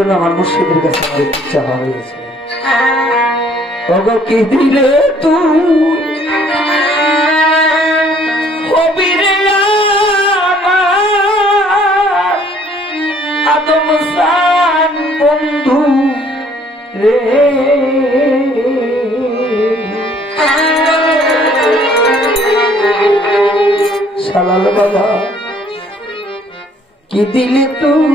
জন্য আমার মুর্শিদের কাছে আমার একটু চাওয়া ওগো কি দিলে তুই বন্ধু রে। সালাল বাবা, কি দিলে তুই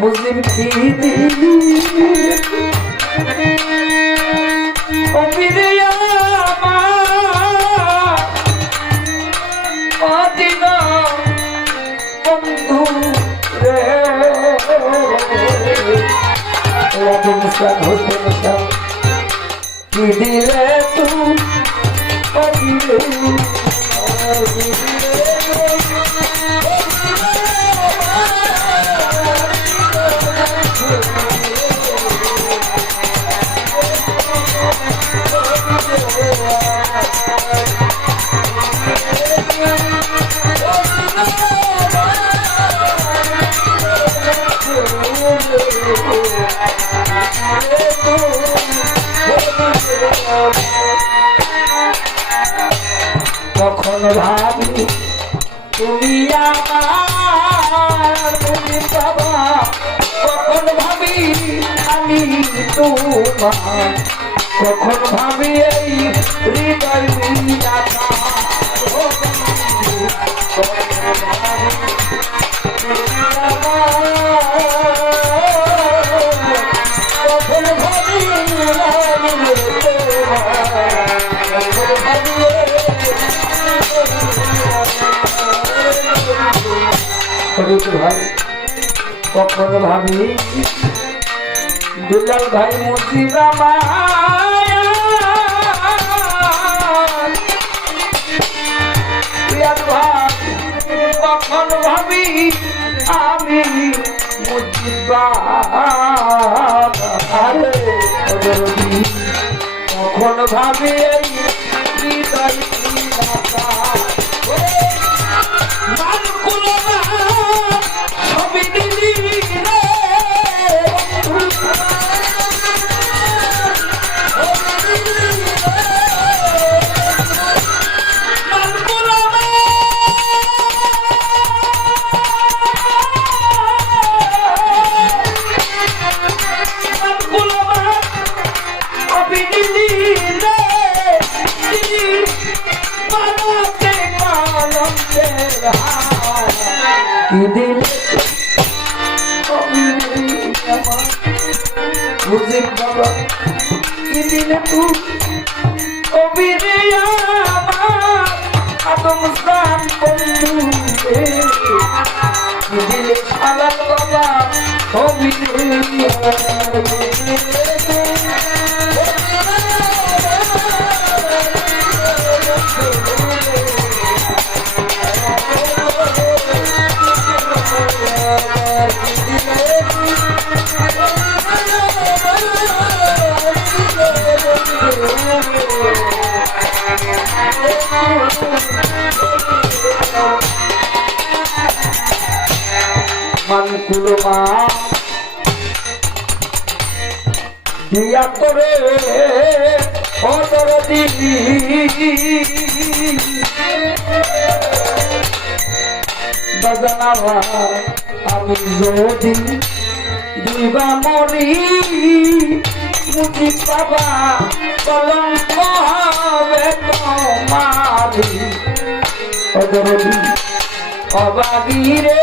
মুসলিম মদিনা বন্ধু রে। কি দিলে তুই কখন ভাবি তুমি আমার তুমি বাবা। কখন ভাবি আমি তোমার। কখন ভাবি এই হৃদয় ফরিদ ভাই কখন ভাবি দুলাল ভাই মুর্শিদা কখন ভাবি আমি মুজিবা কখন ভাবি কি দিলে মুজিব বাবা কি দিলে তুই কবিরে আমার আদম স্থান বন্ধু রে কি দিলে সালাল বাবা কবিরে মান কুলমা দিয়া করে অদর দিবি বাজানাবা আমি যদি দিবা মরি মুজি বাবা কলঙ্ক হবে তোমারি। অদরদি অবাগিরে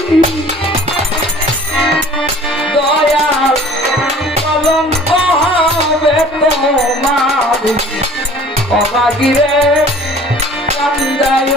অবাগিরে কান্দায়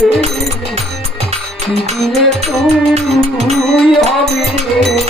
কি দিলে তুই হবিরে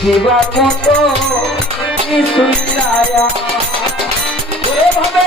দিবার মতো কিছুই নাই ভাবে